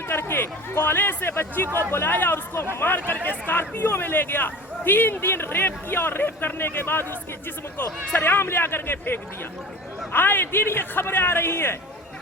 मिल करके कॉलेज से बच्ची को बुलाया और उसको मार करके स्कॉर्पियो में ले गया। 3 दिन रेप किया और रेप करने के बाद उसके जिस्म को सरेआम ले आकर के फेंक दिया। आए दिन ये खबरें आ रही हैं।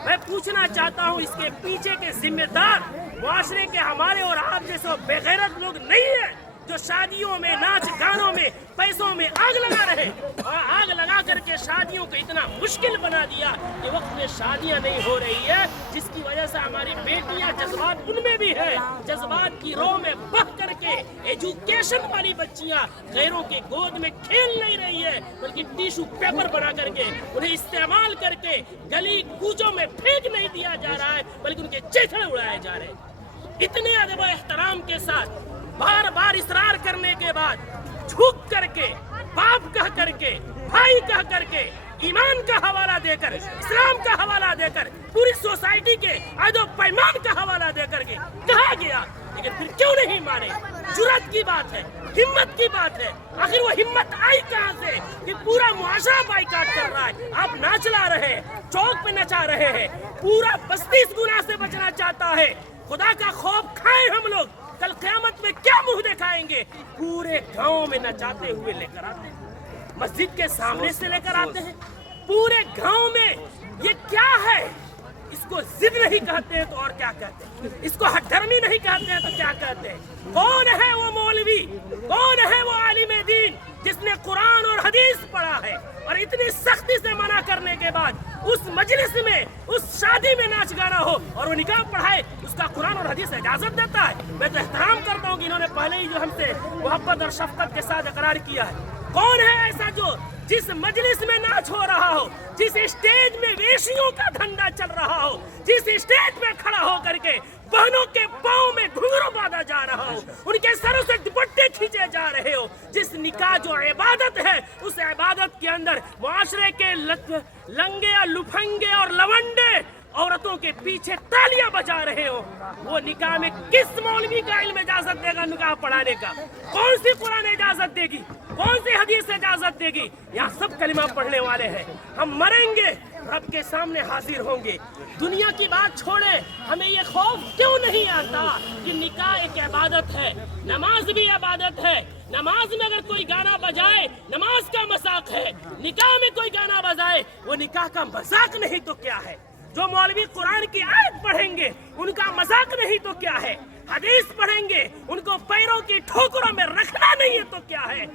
मैं पूछना चाहता हूँ, इसके पीछे के जिम्मेदार मुआशरे के हमारे और आप जैसे बेगैरत लोग नहीं है जो शादियों में, नाच गानों में, पैसों में आग लगा रहे और आग लगा करके शादियों को इतना मुश्किल बना दिया कि वक्त में शादियां नहीं हो रही है, जिसकी वजह से हमारी बेटियां, जज्बात उनमें भी है, जज्बात की रो में बह करके एजुकेशन वाली बच्चियां गैरों के गोद में खेल नहीं रही है, बल्कि टिश्यू पेपर बना करके उन्हें इस्तेमाल करके गली कूचों में फेंक नहीं दिया जा रहा है, बल्कि उनके चेहरे उड़ाए जा रहे हैं। इतने अदब और एहतराम के साथ बार बार इसरार करने के बाद झुक करके, बाप कह करके, भाई कह करके, ईमान का हवाला देकर, इस्लाम का हवाला देकर, पूरी सोसाइटी के अदब पैमान का हवाला देकर के कहा गया, लेकिन फिर क्यों नहीं माने? जुर्रत की बात है, हिम्मत की बात है। आखिर वो हिम्मत आई कहाँ से कि पूरा मुआशरा बाइकाट कर रहा है? आप नाच ला रहे हैं, चौक पे नचा रहे हैं, पूरा बस्ती इस गुनाह से बचना चाहता है। खुदा का खौफ खाए हम लोग, कल क़यामत में क्या मुंह दिखाएंगे? पूरे गांव में नचाते हुए लेकर आते हैं, मस्जिद के सामने से लेकर आते हैं, पूरे गांव में। ये क्या है? इसको जिद नहीं कहते हैं तो और क्या कहते हैं? इसको हठधर्मी नहीं कहते हैं तो क्या कहते हैं? कौन है वो मौलवी, कौन है वो आलिम दीन जिसने कुरान और हदीस पढ़ा है और इतनी सख्ती से मना करने के बाद उस मजलिस में, उस शादी में नाच गाना हो और वो निकाह पढ़ाए, उसका कुरान और हदीस इजाजत देता है? मैं तो एहतराम करता हूँ कि इन्होंने पहले ही जो हमसे मोहब्बत और शफकत के साथ इकरार किया है। कौन है ऐसा जो जिस मजलिस में नाच हो रहा हो, जिस स्टेज में वेशियों का धंधा चल रहा हो, जिस स्टेज में खड़ा हो करके बहनों के पाँव में घुंघरू बांधा जा रहा हो, उनके सरों से दुपट्टे खींचे जा रहे हो, जिस निकाह जो इबादत है उस इबादत के अंदर मुआशरे के लंगे और लुफंगे और लवंडे औरतों के पीछे तालियां बजा रहे हो, वो निकाह में किस मौलवी का इल्म इजाजत देगा निकाह पढ़ाने का? कौन सी कुरान इजाजत देगी? कौन सी हदीस इजाजत देगी? यहाँ सब कलिमा पढ़ने वाले हैं। हम मरेंगे, रब के सामने हाजिर होंगे। दुनिया की बात छोड़े, हमें ये खौफ क्यों नहीं आता कि निकाह एक इबादत है, नमाज भी इबादत है। नमाज में अगर कोई गाना बजाए, नमाज का मजाक है। निकाह में कोई गाना बजाए, वो निकाह का मजाक नहीं तो क्या है? जो मौलवी कुरान की आयत पढ़ेंगे उनका मजाक नहीं तो क्या है? हदीस पढ़ेंगे, उनको पैरों की ठोकरों में रखना नहीं है तो क्या है?